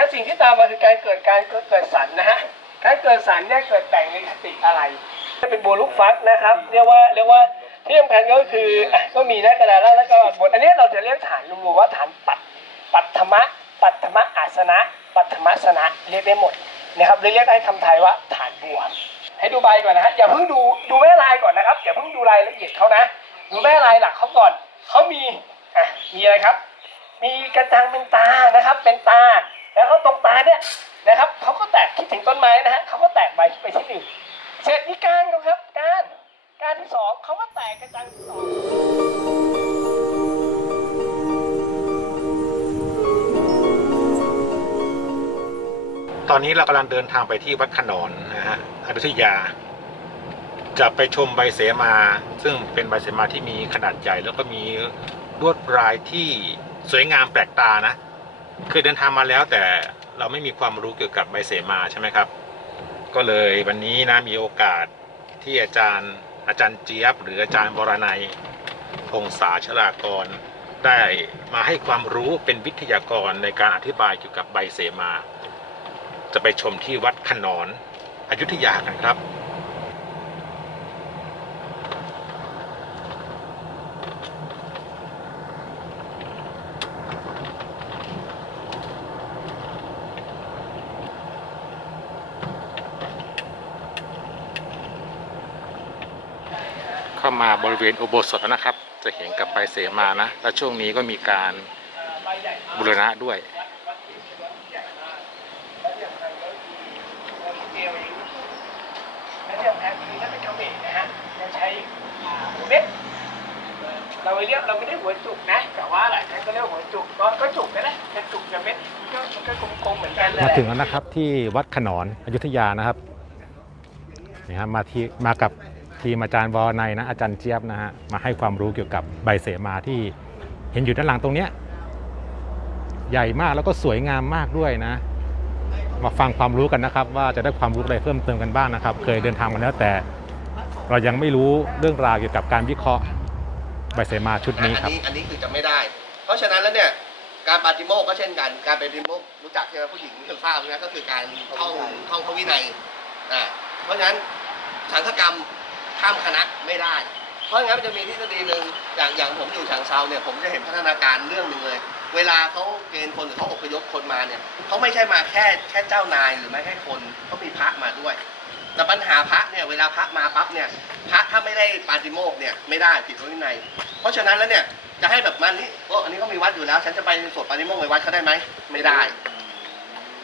และสิ่งที่ตามมาคือการเกิดการเกิดสันนะฮะการเกิดสันเนี่ยเกิดแต่งในคติอะไรจะเป็นบัวลูกฟักนะครับ เรียกว่าเรียกว่าที่สำคัญก็คือก็มีหน้ากระดาษแล้วก็บทอันนี้เราจะเรียกฐานรวมๆว่าฐานปัดปัตถมะปัตถมะอาสนะ ปัตถมสนะเรียกได้หมดนะครับเรียกได้คำไทยว่าฐานบัวให้ดูใบก่อนนะฮะอย่าเพิ่งดูดูแม่ลายก่อนนะครับอย่าเพิ่งดูรายละเอียดเขานะดูแม่ลายหลักเขาก่อนเขามีอะมีอะไรครับ มีกระจังเป็นตานะครับ เป็นตา แล้วก็ตรงตาเนี่ยนะครับเขาก็แตกคิดถึงต้นไม้นะฮะเขาก็แตกใบไปที่หนึ่งเสร็จนี่การเขาครับการการที่สองเขาก็แตกกระจังที่สองตอนนี้เรากำลังเดินทางไปที่วัดขนอนนะฮะอยุธยา จะไปชมใบเสมา ซึ่งเป็นใบเสมาที่มีขนาดใหญ่แล้วก็มีลวดลายที่สวยงามแปลกตานะ คยเดินทางมาแล้วแต่เราไม่มีความรู้เกี่ยวกับใบเสมาใช่ไหมครับ ก็เลยวันนี้นะมีโอกาสที่อาจารย์อาจารย์เจี๊ยบ หรืออาจารย์บรนัยพงษาชลากร ได้มาให้ความรู้เป็นวิทยากรในการอธิบายเกี่ยวกับใบเสมา จะไปชมที่วัดขนอนอยุธยากันครับ เข้ามาบริเวณอุโบสถแล้วนะครับ จะเห็นกับใบเสมานะ และช่วงนี้ก็มีการบูรณะด้วยและที่สำคัญคือถ้าเป็นเขมรนะฮะจะใช้หัวเม็ดเราเรียกเราไม่ได้หัวจุกนะ แต่ว่าหลายท่านก็เรียกหัวจุกก็ก็จุกก็ได้จะจุกจะเม็ดก็มันก็กลมๆเหมือนกันเลยมาถึงแล้วนะครับที่วัดขนอนอยุธยานะครับนี่ครับมาที่มากับ ทีมอาจารย์วอในนะอาจารย์เจี๊ยบนะฮะมาให้ความรู้เกี่ยวกับใบเสมาที่เห็นอยู่ด้านหลังตรงเนี้ยใหญ่มากแล้วก็สวยงามมากด้วยนะ มาฟังความรู้กันนะครับ ว่าจะได้ความรู้อะไรเพิ่มเติมกันบ้างนะครับ เคยเดินทางมาแล้วแต่ เรายังไม่รู้เรื่องราวเกี่ยวกับการวิเคราะห์ใบเสมาชุดนี้ครับ อันนี้อันนี้คือจะไม่ได้ เพราะฉะนั้นแล้วเนี่ยการปาติโมกก็เช่นกัน การเป็นปาติโมกรู้จักใช่ไหมผู้หญิงที่ทราบใช่ไหมก็คือการท่องท่องพระวินัยอ่าเพราะฉะนั้นสังฆกรรม ข้ามคณะไม่ได้ เพราะงั้นมันจะมีทฤษฎีหนึ่งอย่างอย่างผมอยู่ฉางเซาเนี่ยผมจะเห็นพัฒนาการเรื่องหนึ่งเลย เวลาเขาเกณฑ์คนหรือเขาอพยพคนมาเนี่ยเขาไม่ใช่มาแค่แค่เจ้านายหรือไม่แค่คนเขามีพระมาด้วย แต่ปัญหาพระเนี่ยเวลาพระมาปั๊บเนี่ยพระถ้าไม่ได้ปาติโมกเนี่ยไม่ได้ผิดพระวินัยเพราะฉะนั้นแล้วเนี่ยจะให้แบบมันนี่โอ้อันนี้เขามีวัดอยู่แล้ว ฉันจะไปสวดปาฏิโมกข์ในวัดเขาได้ไหมไม่ได้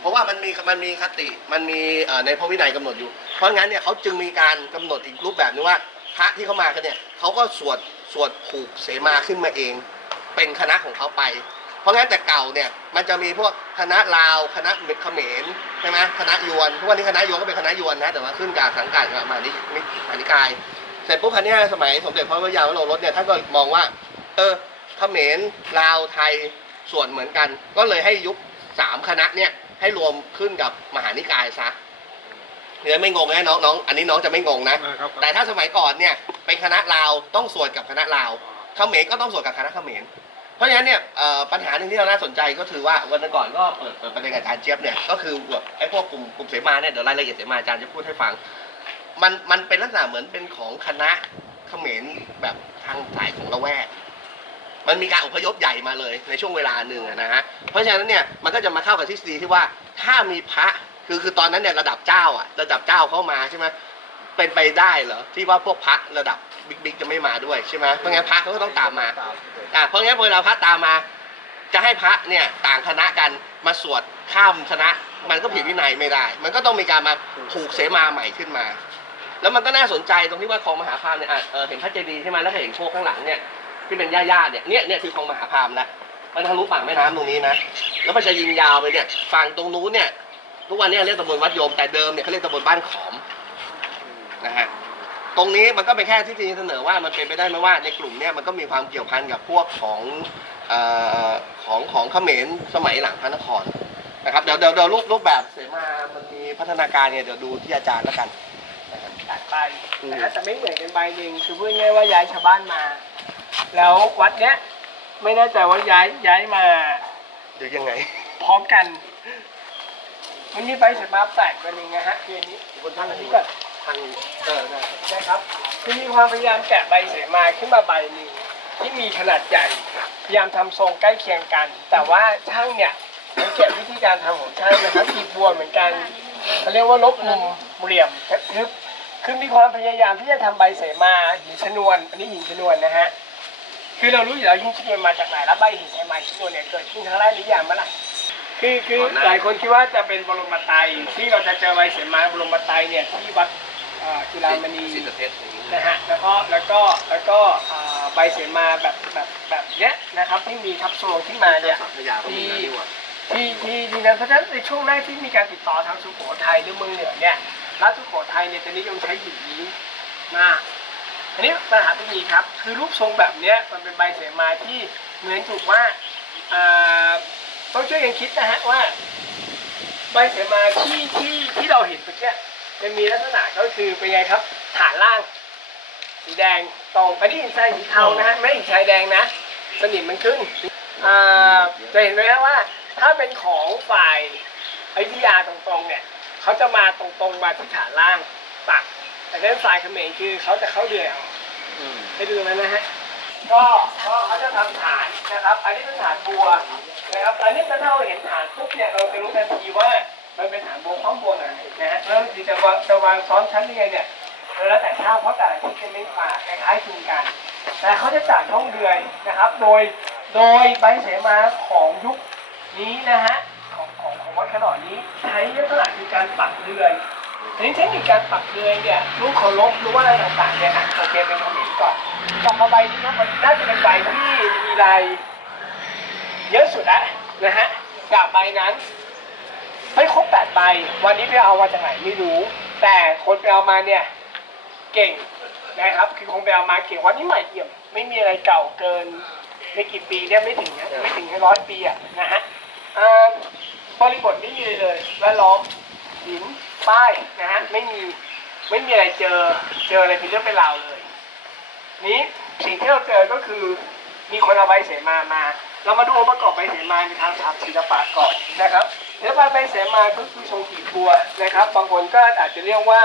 เพราะว่ามันมีมันมีคติมันมีในพระวินัยกำหนดอยู่ เพราะงั้นเนี่ยเขาจึงมีการกำหนดอีกรูปแบบนึงว่า พระที่เขามากันเนี่ยเขาก็สวดสวดผูกเสมาขึ้นมาเอง เป็นคณะของเขาไป เพราะงั้นแต่เก่าเนี่ยมันจะมีพวกคณะลาวคณะเขมรใช่ไหมคณะยวนทุกวันนี้คณะยวนก็เป็นคณะยวนนะแต่ว่าขึ้นกับสังกัดกับมหานิมิมหานิกายเสร็จปุ๊บพันนี้สมัยสมเด็จพระวรยาวโรรสเนี่ยท่านก็มองว่า เออเขมรลาวไทยส่วนเหมือนกัน ก็เลยให้ยุบสามคณะเนี่ยให้รวมขึ้นกับมหานิกายซะ เดี๋ยวไม่งงนะน้องน้องอันนี้น้องจะไม่งงนะแต่ถ้าสมัยก่อนเนี่ยเป็นคณะลาวต้องสวดกับคณะลาวเขมรก็ต้องสวดกับคณะเขมรเพราะฉะนั้นเนี่ยเอ่อปัญหาหนึ่งที่เราน่าสนใจก็คือว่าวันก่อนก็เปิดเปิดประเด็นกับอาจารย์เจี๊ยบเนี่ยก็คือแบบไอ้พวกกลุ่มกลุ่มเสมาเนี่ยเดี๋ยวรายละเอียดเสมาอาจารย์จะพูดให้ฟัง มันมันเป็นลักษณะเหมือนเป็นของคณะเขมรแบบทางสายของละแวก มันมีการอพยพใหญ่มาเลยในช่วงเวลาหนึ่งอะนะฮะเพราะฉะนั้นเนี่ยมันก็จะมาเข้ากับทฤษฎีที่ว่าถ้ามีพระ คือคือตอนนั้นเนี่ยระดับเจ้าอะระดับเจ้าเข้ามาใช่ไหมเป็นไปได้เหรอที่ว่าพวกพระระดับบิ๊กบิ๊กจะไม่มาด้วยใช่ไหมเพราะงั้นพระเขาก็ต้องตามมาอะเพราะงั้นเวลาพระตามมา จะให้พระเนี่ยต่างคณะกันมาสวดข้ามคณะ มันก็ผิดวินัยไม่ได้ มันก็ต้องมีการมาผูกเสมาใหม่ขึ้นมา แล้วมันก็น่าสนใจตรงที่ว่าคลองมหาพรามเนี่ยอะเออเห็นพระเจดีย์ใช่ไหมแล้วก็เห็นโชคข้างหลังเนี่ยที่เป็นหญ้าๆเนี่ยเนี่ยเนี่ยคือคลองมหาพรามแล้วมันทะลุปากแม่น้ำตรงนี้นะ แล้วมันจะยิงยาวไปเนี่ย ฝั่งตรงนู้นเนี่ย ทุกวันเนี้เรียกตำบลวัดโยมแต่เดิมเนี่ยเขาเรียกตำบลบ้านขอมนะฮะตรงนี้มันก็เป็นแค่ที่ทีเสนอว่ามันเป็นไปได้ไหมว่าในกลุ่มเนี่ยมันก็มีความเกี่ยวพันกับพวกของเอ่อของของเขมรสมัยหลังพระนครนะครับเดี๋ยวเดี๋ยวเดี๋ยวรูปรูปแบบเสมามันมีพัฒนาการเนี่ยเดี๋ยวดูที่อาจารย์แล้วกันตัดไปนะฮะแต่ไม่เหมือนกันใบหนึ่งคือพูดง่ายๆว่าย้ายชาวบ้านมา แล้ววัดเนี้ยไม่แน่ใจว่าย้ายย้ายมาหรือยังไง พร้อมกัน มันมีใบเสมาแปลกตัวหนึงนะฮะคืออันนี้บนทางอันนี้ก่อนทางเออได้นะครับคือมีความพยายามแกะใบเสมาขึ้นมาใบหนึ่งที่มีขนาดใหญ่พยายามทำทรงใกล้เคียงกัน แต่ว่าช่างเนี่ยสังเกตวิธีการทำของช่างนะครับขีดบัวเหมือนกันเขาเรียกว่าลบมุมเหลี่ยมคือคือมีความพยายามที่จะทำใบเสมาหินชนวน อันนี้หินชนวนนะฮะคือเรารู้อยู่แล้วหินชนวนมาจากไหนแล้วใบหินเสมาหินชนวนเนี่ยเกิดขึ้นครั้งแรกหรือยังเมื่อไหร่ คือคือหลายคนคิดว่าจะเป็นบรมไตรที่เราจะเจอใบเสมาบรมไตรเนี่ยที่วัดเอ่อจุฬามณีสิทธิเพชรอย่างนี้นะฮะแล้วก็แล้วก็แล้วก็อ่าใบเสมาแบบแบบแบบเนี้ยนะครับที่มีทับโซลขึ้นมาเนี่ยสัพยาก็มีนะนี่หว่าที่ที่ที่นั้นเพราะฉะนั้นในช่วงแรกที่มีการติดต่อทางสุโขทัยหรือเมืองเหนือเนี่ยรัฐสุโขทัยเนี่ยจะนิยมใช้หินนี้มากอันนี้ปัญหาตรงนี้ครับ คือรูปทรงแบบเนี้ยมันเป็นใบเสมาที่เหมือนถูกว่าอ่า ต้องช่วยกันคิดนะฮะว่าใบเสมาที่ที่ที่เราเห็นเมื่อกี้จะมีลักษณะก็คือเป็นไงครับ ฐานล่าง สีแดงตรงอันนี้หินทรายสีเทานะฮะไม่หินทรายแดงนะ สนิมมันขึ้นอ่าจะเห็นไหมฮะว่า ถ้าเป็นของฝ่ายอยุธยาตรงๆเนี่ยเขาจะมาตรงๆมาที่ฐานล่างตักแต่ถ้าฝ่ายเขมรคือเขาจะเข้าเดือยเอาอืมไปดูแล้วนะฮะก็ก็เขาจะทำฐานนะครับ อันนี้เป็นฐานบัว นะครับตอนนี้ถ้าเราเห็นฐานปุ๊บเนี่ยเราจะรู้ทันทีว่ามันเป็นฐานบัวข้างบนอะไรนะฮะแล้วทีจะวางจะวางซ้อนชั้นยังไงเนี่ยแล้วแต่ชาติเพราะแต่ละที่จะไม่ป่าคล้ายๆคลึงกันแต่เขาจะจัดช่องเดือยนะครับ โดยโดยใบเสมาของยุคนี้นะฮะของของของวัดขนอนนี้ใช้ลักษณะคือการปักเดือยทีนี้เทคนิคการปักเดือยเนี่ยลูกเคารพรือว่าอะไรต่างๆเนี่ยอะโอเคเป็นคอมเมนต์ก่อนกลับมาใบนี้ครับมันน่าจะเป็นใบที่มีลาย เยอะสุดแล้วนะฮะกับใบนั้น ไม่ครบแปดใบ วันนี้ไปเอามาจากไหนไม่รู้ แต่คนไปเอามาเนี่ย เก่งนะครับ คือคงไปเอามาเก่งวันนี้ใหม่เอี่ยม ไม่มีอะไรเก่าเกินไม่กี่ปีเนี่ยไม่ถึงนะไม่ถึงร้อยปีอะนะฮะอ่าบริบทไม่มีเลยเลยแวดล้อมหินป้ายนะฮะไม่มีไม่มีอะไรเจอเจออะไรเป็นเรื่องเป็นราวเลย นี้สิ่งที่เราเจอก็คือมีคนเอาใบเสมามา เรามาดูองค์ประกอบใบเสมาในทางสถาปัตยศิลปะก่อนนะครับศิลปะใบเสมาก็คือทรงกีบบัวนะครับ บางคนก็อาจจะเรียกว่า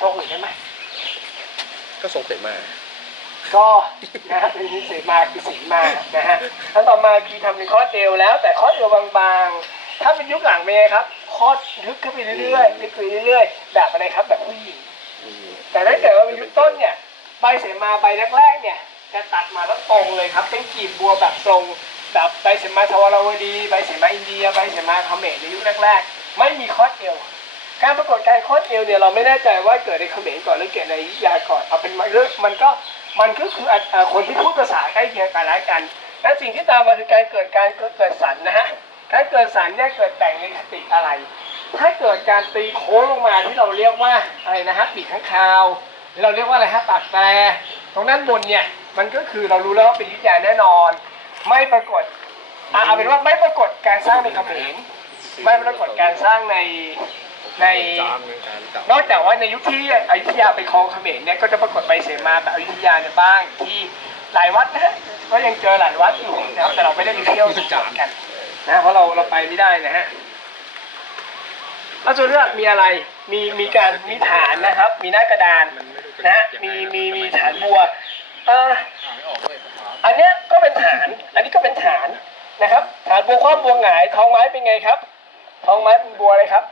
ทรงอื่นได้ไหมก็ส่งเสร็จมาก็นะฮะเป็นเสมาคือสีมานะฮะอันต่อมาคือทำเป็นคอร์สเอวแล้ว แต่คอร์สเอวบางๆ ถ้าเป็นยุคหลังเป็นไงครับ คอร์สลึกขึ้นไปเรื่อยๆลึกขึ้นไปเรื่อยๆแบบอะไรครับแบบผู้หญิงแต่ถ้าเกิดว่าเป็นยุคต้นเนี่ยใบเสมาใบแรกๆเนี่ยจะตัดมาแล้วตรงเลยครับ เป็นกีบบัวแบบตรงแบบใบเส มาทวารวดีใบเสมาอินเดียใบเสมาเขมรในยุคแรกๆ ไม่มีคอสเอวการปรากฏการคอสเอวเนี่ยเราไม่แน่ใจว่าเกิดในเขมรก่อนหรือเกิดในอยุธยาก่อนเอาเป็นมาเรื่องมันก็มันก็คือคนที่พูดภาษาใกล้เคียงกันแล้วกันและสิ่งที่ตามมาคือการเกิดการเกิดสันนะฮะการเกิดสันเนี่ยเกิดแต่งในคติอะไร ถ้าเกิดการตีโค้งลงมาที่เราเรียกว่าอะไรนะฮะปีกข้างคาวหรือเราเรียกว่าอะไรฮะปากแตรตรงด้านบนเนี่ยมันก็คือเรารู้แล้วว่าเป็นอยุธยาแน่นอน ไม่ปรากฏ อะเอาเป็นว่าไม่ปรากฏการสร้างในเขมรไม่ปรากฏการสร้างในใน นอกจากว่าในยุคที่อยุธยาไปครองเขมรเนี่ยก็จะปรากฏใบเสมาแบบอยุธยาเนี่ยบ้างที่หลายวัดนะฮะก็ยังเจอหลายวัดอยู่นะครับแต่เราไม่ได้ไปเที่ยวจานกันนะเพราะเราเราไปไม่ได้นะฮะแล้วส่วนเรื่องมีอะไรมีมีการมีฐานนะครับ มีหน้ากระดานนะฮะมีมีมีฐานบัวเอ่ออันเนี้ยก็เป็นฐาน อันนี้ก็เป็นฐาน นะครับฐานบัวคว่ำบัวหงายทองไม้เป็นไงครับทองไม้เป็นบัวอะไรครับ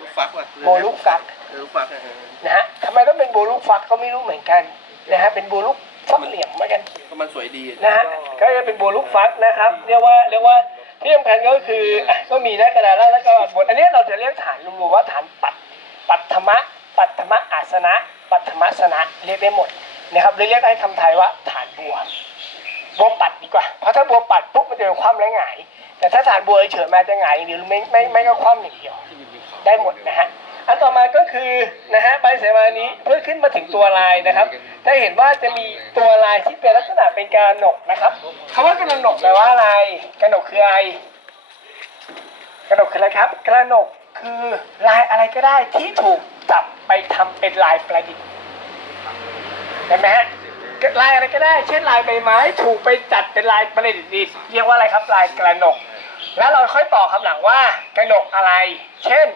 ลูกฟักว่ะโบลูกฟักเออลูกฟักเออนะฮะทำไมต้องเป็นบัวลูกฟักก็ไม่รู้เหมือนกันนะฮะเป็นบัวลูกฟักเหลี่ยมเหมือนกันก็มันสวยดีนะฮะก็จะเป็นบัวลูกฟักนะครับ เรียกว่าเรียกว่าที่สำคัญก็คืออะก็มีหน้ากระดานแล้วก็บทอันนี้เราจะเรียกฐานรวมๆว่าฐานปัดปัตถมะปัตถมะอาสนะ ปัตถมสนะเรียกได้หมดนะครับหรือเรียกให้คำไทยว่าฐานบัว บัวปัดดีกว่า เพราะถ้าบัวปัดปุ๊บมันจะเป็นความและหงาย แต่ถ้าฐานบัวเฉยมาจะหงายหรือไม่ไม่ไม่ก็คว่ำอย่างเดียวได้หมดนะฮะอันต่อมาก็คือนะฮะใบเสมานี้เพื่อขึ้นมาถึงตัวลายนะครับจะเห็นว่าจะมีตัวลายที่เป็นลักษณะเป็นการหนกนะครับคำว่ากระหนกแปลว่าอะไรกระหนกคืออะไรกระหนกคืออะไรครับ กระหนกคือลายอะไรก็ได้ที่ถูกจับไปทำเป็นลายประดิษฐ์เห็นไหมฮะ ลายอะไรก็ได้ เช่นลายใบไม้ ถูกไปจัดเป็นลายประดิษฐ์เรียกว่าอะไรครับลายกระหนก แล้วเราค่อยต่อคำหลังว่ากระหนกอะไร เช่น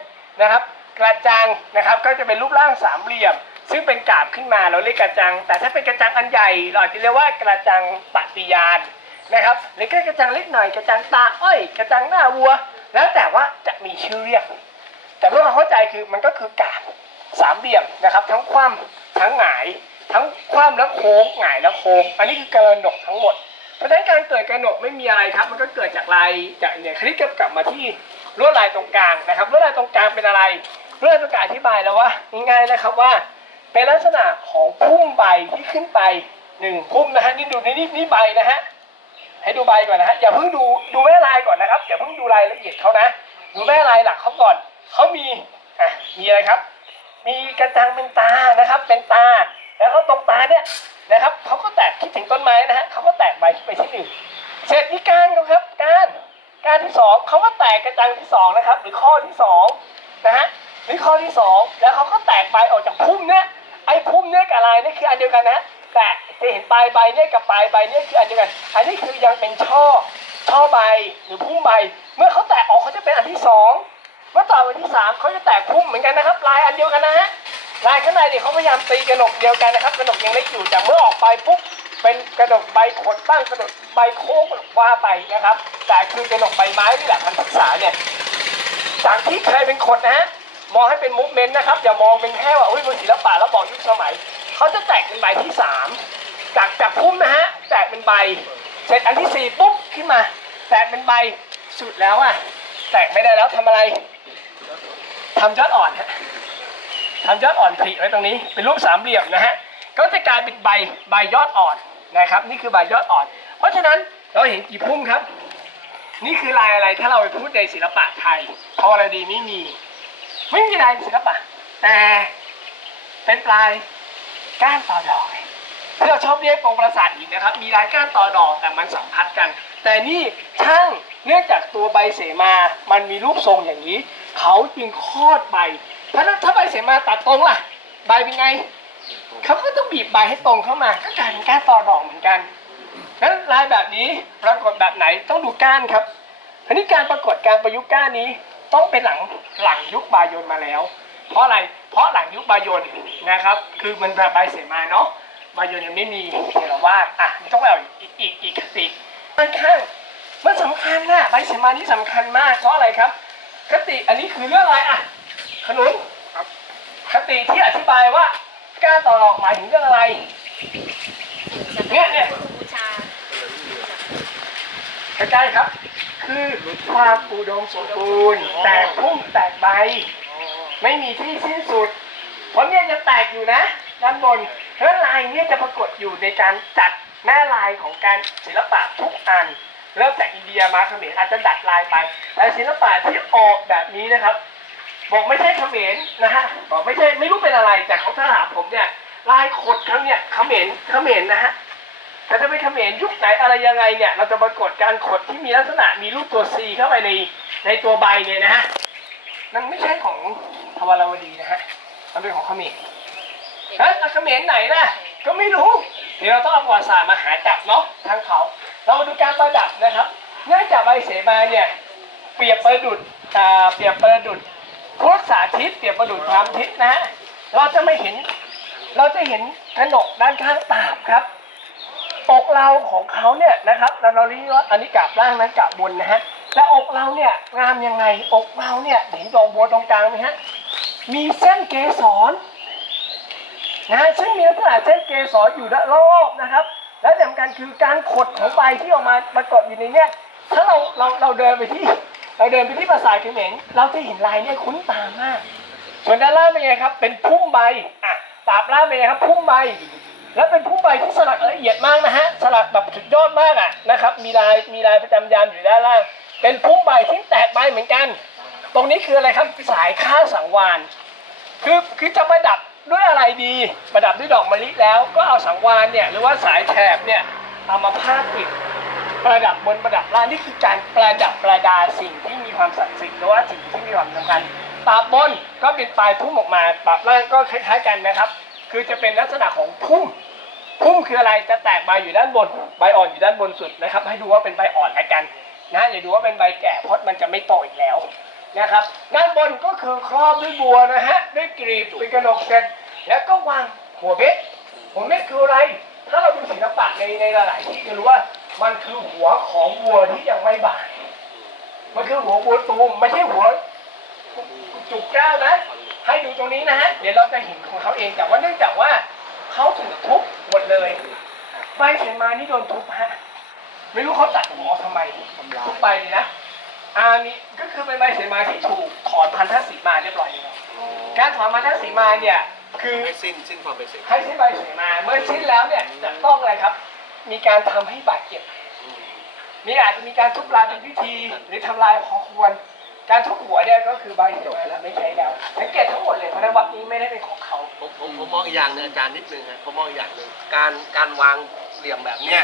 นะครับ กระจังนะครับก็จะเป็นรูปร่างสามเหลี่ยม ซึ่งเป็นกาบขึ้นมาเราเรียกกระจัง แต่ถ้าเป็นกระจังอันใหญ่เราอาจจะเรียกว่ากระจังปฏิญาณนะครับหรือแค่กระจังเล็กหน่อยกระจังตาอ้อย กระจังหน้าวัว แล้วแต่ว่าจะมีชื่อเรียก แต่เมื่อเราเข้าใจคือมันก็คือกาบสามเหลี่ยมนะครับ ทั้งคว่ำทั้งหงาย ทั้งคว่ำแล้วโค้งหงายแล้วโค้ง อันนี้คือกระหนกทั้งหมด เพราะฉะนั้นการเกิดกระหนกไม่มีอะไรครับ มันก็เกิดจากลายจากเนี่ยคลิกกลับมาที่ลวดลายตรงกลางนะครับลวดลายตรงกลางเป็นอะไรลวดลายตรงกลางอธิบายแล้วว่าง่ายๆนะครับว่า เป็นลักษณะของพุ่มใบที่ขึ้นไปหนึ่งพุ่มนะฮะนี่ดูนี่นี่ใบนะฮะให้ดูใบก่อนนะฮะอย่าเพิ่งดูดูแม่ลายก่อนนะครับอย่าเพิ่งดูรายละเอียดเขานะ ดูแม่ลายหลักเขาก่อนเขามีอะมีอะไรครับ มีกระจังเป็นตานะครับ เป็นตา แล้วก็ตรงตาเนี่ยนะครับเขาก็แตกคิดถึงต้นไม้นะฮะเขาก็แตกใบไปที่หนึ่งเสร็จนี่ก้านเขาครับก้านก้านที่สองเขาก็แตกกระจังที่สองนะครับ หรือข้อที่สองนะฮะหรือข้อที่สองแล้วเขาก็แตกใบออกจากพุ่มเนี่ยไอ้พุ่มเนี่ยกับลายนี่คืออันเดียวกันนะแต่จะเห็นปลายใบเนี่ยกับปลายใบเนี่ยคืออันเดียวกัน อันนี้คือยังเป็นช่อช่อใบหรือพุ่มใบ เมื่อเขาแตกออกเขาจะเป็นอันที่สองเมื่อต่อวันที่สามเขาจะแตกพุ่มเหมือนกันนะครับลายอันเดียวกันนะฮะ ลายข้างในเนี่ยเขาพยายามตีกระหนกเดียวกันนะครับกระหนกยังเล็กอยู่แต่เมื่อออกไปปุ๊บเป็นกระหนกใบขดบ้งกระหนกใบโค้งว่าไปนะครับ แต่คือกระหนกใบไม้นี่แหละการศึกษาเนี่ยจากที่เคยเป็นขดนะฮะมองให้เป็นมูฟเมนต์นะครับอย่ามองเป็นแค่ว่าอุ้ยมันศิลปะแล้วบอกยุคสมัยเขาจะแตกเป็นใบที่สามจากจากพุ่มนะฮะแตกเป็นใบเสร็จอันที่สี่ปุ๊บขึ้นมา แตกเป็นใบสุดแล้วอะแตกไม่ได้แล้วทำอะไรทำยอดอ่อนฮะ ทำยอดอ่อนผลิไว้ตรงนี้เป็นรูปสามเหลี่ยมนะฮะก็จะกลายเป็นใบใบยอดอ่อนนะครับ นี่คือใบยอดอ่อน เพราะฉะนั้นเราเห็นกี่พุ่มครับ นี่คือลายอะไรถ้าเราไปพูดในศิลปะไทยพอวรดีไม่มี ไม่มีลายศิลปะ แต่เป็นปลายก้านต่อดอกที่เราชอบเรียกกองประสาทอีกนะครับ มีลายก้านต่อดอกแต่มันสัมพันธ์กัน แต่นี่ช่างเนื่องจากตัวใบเสมา มันมีรูปทรงอย่างนี้ เขาจึงคลอดใบ เพราะฉะนั้นถ้าใบเสมาตัดตรงล่ะ ใบเป็นไง เขาก็ต้องบีบใบให้ตรงเข้ามา ก็กลายเป็นก้านต่อดอกเหมือนกันนั้นลายแบบนี้ปรากฏแบบไหนต้องดูก้านครับอันนี้การปรากฏการประยุกต์ก้านนี้ต้องเป็นหลังหลังยุคบายนมาแล้ว เพราะอะไร เพราะหลังยุคบายนนะครับ คือมันแบบใบเสมาเนาะบายนยังไม่มีเทรวาสอะต้องเอาอีกอีกอีกคติมันข้างมันสำคัญนะใบเสมานี่สำคัญมากเพราะอะไรครับคติอันนี้คือเรื่องอะไรอะ นุนคติที่อธิบายว่าการต่อดอกหมายถึงเรื่องอะไร เนี่ยเนี่ย บูชาใกล้ๆครับ คือความอุดมสมบูรณ์แตกพุ่มแตกใบ ไม่มีที่สิ้นสุด เพราะเนี่ยยังแตกอยู่นะ ด้านบนเพราะฉะนั้นลายเนี่ยจะปรากฏอยู่ในการจัดแม่ลายของการศิลปะทุกอัน เริ่มจากอินเดียมาเขมรอาจจะดัดลายไปแต่ศิลปะที่ออกแบบนี้นะครับ บอกไม่ใช่เขมรนะฮะบอกไม่ใช่ไม่รู้เป็นอะไรแต่เขาถ้าถามผมเนี่ยลายขดครั้งเนี่ยเขมรเขมรนะฮะแต่ถ้าเป็นเขมรยุคไหนอะไรยังไงเนี่ย เราจะปรากฏการขดที่มีลักษณะมีรูปตัว C เข้าไปในในตัวใบเนี่ยนะฮะมันไม่ใช่ของทวารวดีนะฮะมันเป็นของเขมรเฮ้ยแล้วเขมรไหนล่ะก็ไม่รู้ เดี๋ยวเราต้องเอาประวัติศาสตร์มาหาจับเนาะทางเขา เรามาดูการประดับนะครับเนื่องจากใบเสมาเนี่ยเปรียบประดุดอ่าเปรียบประดุด พุทธสาธิตเปรียบประดุดพรามทิศนะ เราจะไม่เห็น เราจะเห็นกระหนกด้านข้างตาบครับอกเราของเขาเนี่ยนะครับเราเราเรียกว่าอันนี้กราบล่างนั้นกราบบนนะฮะและอกเราเนี่ยงามยังไงอกเราเนี่ยเห็นดอกบัวตรงกลางไหมฮะมีเส้นเกสรนะฮะซึ่งมีลักษณะเส้นเกสรอยู่ด้านรอบนะครับ และสำคัญคือการขดของใบที่ออกมาปรากฏอยู่ในเนี้ยถ้าเราเราเราเดินไปที่ เราเดินไปที่ปราสาทเขมรเราจะเห็นลายเนี่ยคุ้นตามาก ส่วนด้านล่างเป็นไงครับ เป็นพุ่มใบอะตาบล่างเป็นไงครับพุ่มใบ แล้วเป็นพุ่มใบที่สลักละเอียดมากนะฮะสลักแบบสุดยอดมากอะนะครับมีลายมีลายประจำยามอยู่ด้านล่าง เป็นพุ่มใบที่แตกใบเหมือนกัน ตรงนี้คืออะไรครับสายข้าสังวานคือคือจะประดับด้วยอะไรดีประดับด้วยดอกมะลิแล้วก็เอาสังวานเนี่ยหรือว่าสายแถบเนี่ยเอามาพาดปิด ประดับบนประดับล่างนี่คือการประดับประดาสิ่งที่มีความศักดิ์สิทธิ์หรือว่าสิ่งที่มีความสำคัญปาบบนก็เป็นปลายพุ่มออกมาปาบล่างก็คล้ายๆกันนะครับ คือจะเป็นลักษณะของพุ่มพุ่มคืออะไรจะแตกใบอยู่ด้านบนใบอ่อนอยู่ด้านบนสุดนะครับ ให้ดูว่าเป็นใบอ่อนแล้วกันนะอย่าดูว่าเป็นใบแก่เพราะมันจะไม่โตอีกแล้วนะครับด้านบนก็คือครอบด้วยบัวนะฮะด้วยกรีบเป็นกระหนกเสร็จแล้วก็วางหัวเม็ดหัวเม็ดคืออะไร ถ้าเราดูศิลปะในในหลาย ๆ ที่จะรู้ว่า มันคือหัวของวัวที่ยังไม่บานมันคือหัววัวตูมไม่ใช่หัวจุกแก้วนะ ให้ดูตรงนี้นะฮะ เดี๋ยวเราจะเห็นของเขาเอง แต่ว่าเนื่องจากว่าเขาถูกทุบหมดเลยใบเสมานี่โดนทุบฮะ ไม่รู้เขาตัดหัวทำไมทุบไปเลยนะอ่านี่ก็คือเป็นใบเสมาที่ถูกถอนพันธสีมาเรียบร้อยแล้วการถอนพันธสีมาเนี่ย คือให้สิ้นสิ้นความเป็นสิ่งให้สิ้นใบเสมาเมื่อสิ้นแล้วเนี่ยจะต้องอะไรครับ มีการทำให้บาดเจ็บมีอาจจะมีการทุบลายเป็นพิธี หรือทำลายพอควร การทุบหัวเนี่ยก็คือใบเจ็บแล้วไม่ใช้แล้วสังเกตทั้งหมดเลยเพราะนั้นวัดนี้ไม่ได้เป็นของเขาผมผมมองอีกอย่างนึงอาจารย์นิดนึงนะผมมองอีกอย่างหนึ่งการการวางเหลี่ยมแบบเนี้ย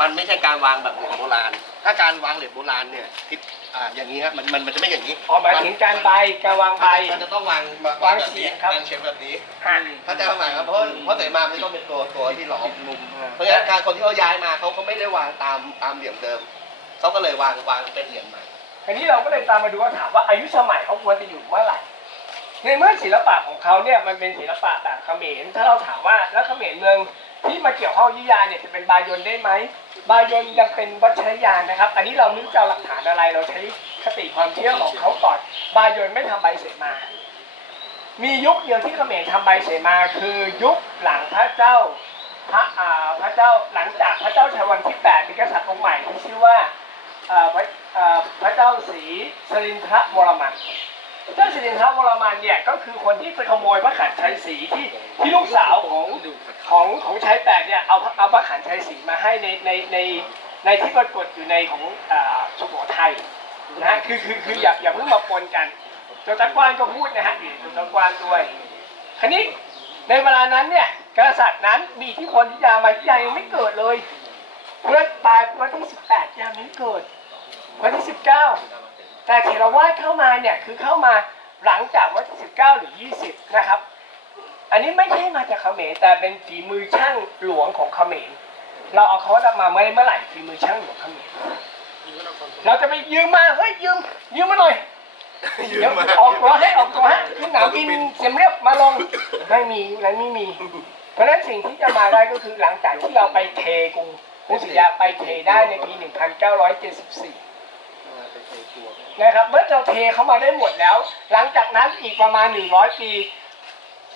มันไม่ใช่การวางแบบเหลี่ยมโบราณ ถ้าการวางเหลี่ยมโบราณเนี่ยคิดอ่าอย่างนี้ฮะมันมันมันจะไม่อย่างนี้อ๋อหมายถึงการใบการวางใบ มันจะต้องวางวางแบบเฉีนี้ยงครับ วางเฉียงแบบนี้ฮะ เข้าใจความหมายครับเพราะเพราะเสมามันจะต้องเป็นตัวตัวที่ล้อมมุมเพราะฉะนั้นการคนที่เขาย้ายมาเขาเขาไม่ได้วางตามตามเหลี่ยมเดิมเขาก็เลยวางวางเป็นเหลี่ยมใหม่ ทีนี้เราก็เลยตามมาดูว่าถามว่าอายุสมัยเขาควรจะอยู่เมื่อไหร่ ในเมื่อศิลปะของเขาเนี่ยมันเป็นศิลปะแบบเขมรถ้าเราถามว่าแล้วเขมรเมืองที่มาเกี่ยวข้องอยุธยาเนี่ยจะเป็นบายนได้ไหม บายนยังเป็นวัชรยานนะครับ อันนี้เราไม่รู้จะเอาหลักฐานอะไร เราใช้คติความเชื่อของเขาก่อน บายนไม่ทำใบเสมา มียุคเดียวที่เขมรทำใบเสมา คือยุคหลังพระเจ้าพระอ่าพระเจ้าหลังจากพระเจ้าชายวันที่แปดมีกษัตริย์องค์ใหม่ที่ชื่อว่าอ่อพระอ่อพระเจ้าศรีสรินทรวรมัน เจ้าสิรินทรวรมันเนี่ยก็คือคนที่ไปขโมยพระขันชัยศรีที่ที่ลูกสาวของของของชายแปดเนี่ยเอาเอาพระขันชัยศรีมาให้ในในในในที่ปรากฏอยู่ในของอ่อสุโขทัยนะคือคือคืออย่าอย่าเพิ่งมาปนกันโจตักวานก็พูดนะฮะอยู่โจตักวานด้วยทีนี้ในเวลานั้นเนี่ยกษัตริย์นั้นมีที่คนที่ยามาที่ยายังไม่เกิดเลยเมื่อตายวันที่ 18ยังไม่เกิดวันที่ 19 แต่เทรวาสเข้ามาเนี่ยคือเข้ามาหลังจากวันที่19หรือ20นะครับ อันนี้ไม่ใช่มาจากเขมรแต่เป็นฝีมือช่างหลวงของเขมรเราเอาเขามาเมื่อเมื่อไหร่ฝีมือช่างหลวงเขมรเราจะไปยืมมาเฮ้ยยืมยืมมาหน่อยยืเดี๋ยวมมาออกตัวให้ออกตัวให้ขึ้นหนามบินเสียมเรียบมาลงไม่มีนั้นไม่มี เพราะฉะนั้นสิ่งที่จะมาได้ก็คือหลังจากที่เราไปเทกรุงกรุงศรีอยุธยาไปเทได้ในปี 1974 นะครับเมื่อเราเทเข้ามาได้หมดแล้ว หลังจากนั้นอีกประมาณ 100 ปี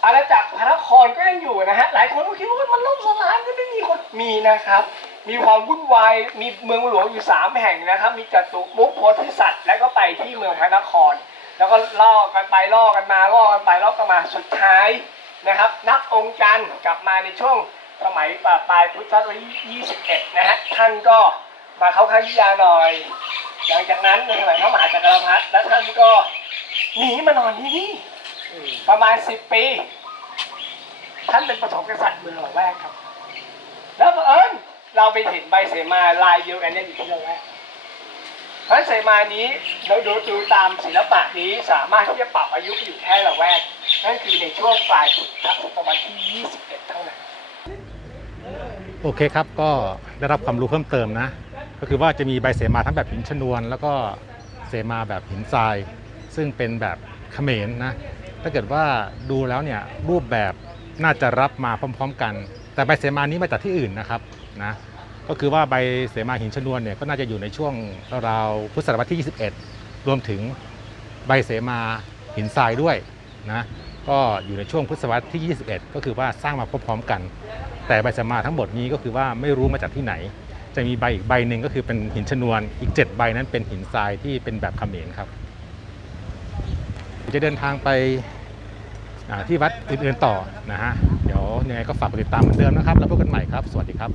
อาณาจักรพระนครก็ยังอยู่นะฮะหลายคนก็คิดว่ามันล่มสลายไม่มีคนมีนะครับ มีความวุ่นวายมีเมืองหลวงอยู่สามแห่งนะครับ มีจตุมุกโพธิสัตว์แล้วก็ไปที่เมืองพระนคร แล้วก็ล่อกันไปล่อกันมาล่อกันไปล่อกันมาสุดท้ายนะครับ นับองค์จันทร์กลับมาในช่วงสมัยปลายพุทธศตวรรษที่21นะฮะท่านก็ มาเข้าข้างยุยาหน่อย หลังจากนั้นในสมัยพระมหาจักรพรรดิแล้วท่านก็หนีมานอนที่นี่ประมาณสิบปี ท่านเป็นปฐมกษัตริย์เมืองหลวงแรกครับ แล้วเอิญเราไปเห็นใบเสมาลายเดียวกันเนี่ยอยู่ที่หลวงแรกเพราะฉะนั้นเสมานี้เราดูดูตามศิลปะนี้สามารถที่จะปรับอายุอยู่แค่ละแวก นั่นคือในช่วงปลายพุทธศตวรรษที่ 21 เท่านั้น โอเคครับก็ได้รับความรู้เพิ่มเติมนะ ก็คือว่าจะมีใบเสมาทั้งแบบหินชนวน แล้วก็เสมาแบบหินทราย ซึ่งเป็นแบบเขมรนะถ้าเกิดว่าดูแล้วเนี่ยรูปแบบน่าจะรับมาพร้อม ๆ กัน แต่ใบเสมานี้มาจากที่อื่นนะครับนะก็คือว่าใบเสมาหินชนวนเนี่ยก็น่าจะอยู่ในช่วงราวพุทธศตวรรษที่ 21 รวมถึงใบเสมาหินทรายด้วยนะก็อยู่ในช่วงพุทธศตวรรษที่ 21 ก็คือว่าสร้างมาพร้อมๆกัน แต่ใบเสมาทั้งหมดนี้ก็คือว่าไม่รู้มาจากที่ไหน จะมีใบอีกใบหนึ่งก็คือเป็นหินชนวนอีก 7 ใบนั้นเป็นหินทรายที่เป็นแบบเขมรครับ จะเดินทางไปที่วัดอื่นๆต่อนะฮะ เดี๋ยวยังไงก็ฝากติดตามเหมือนเดิมนะครับ แล้วพบกันใหม่ครับ สวัสดีครับ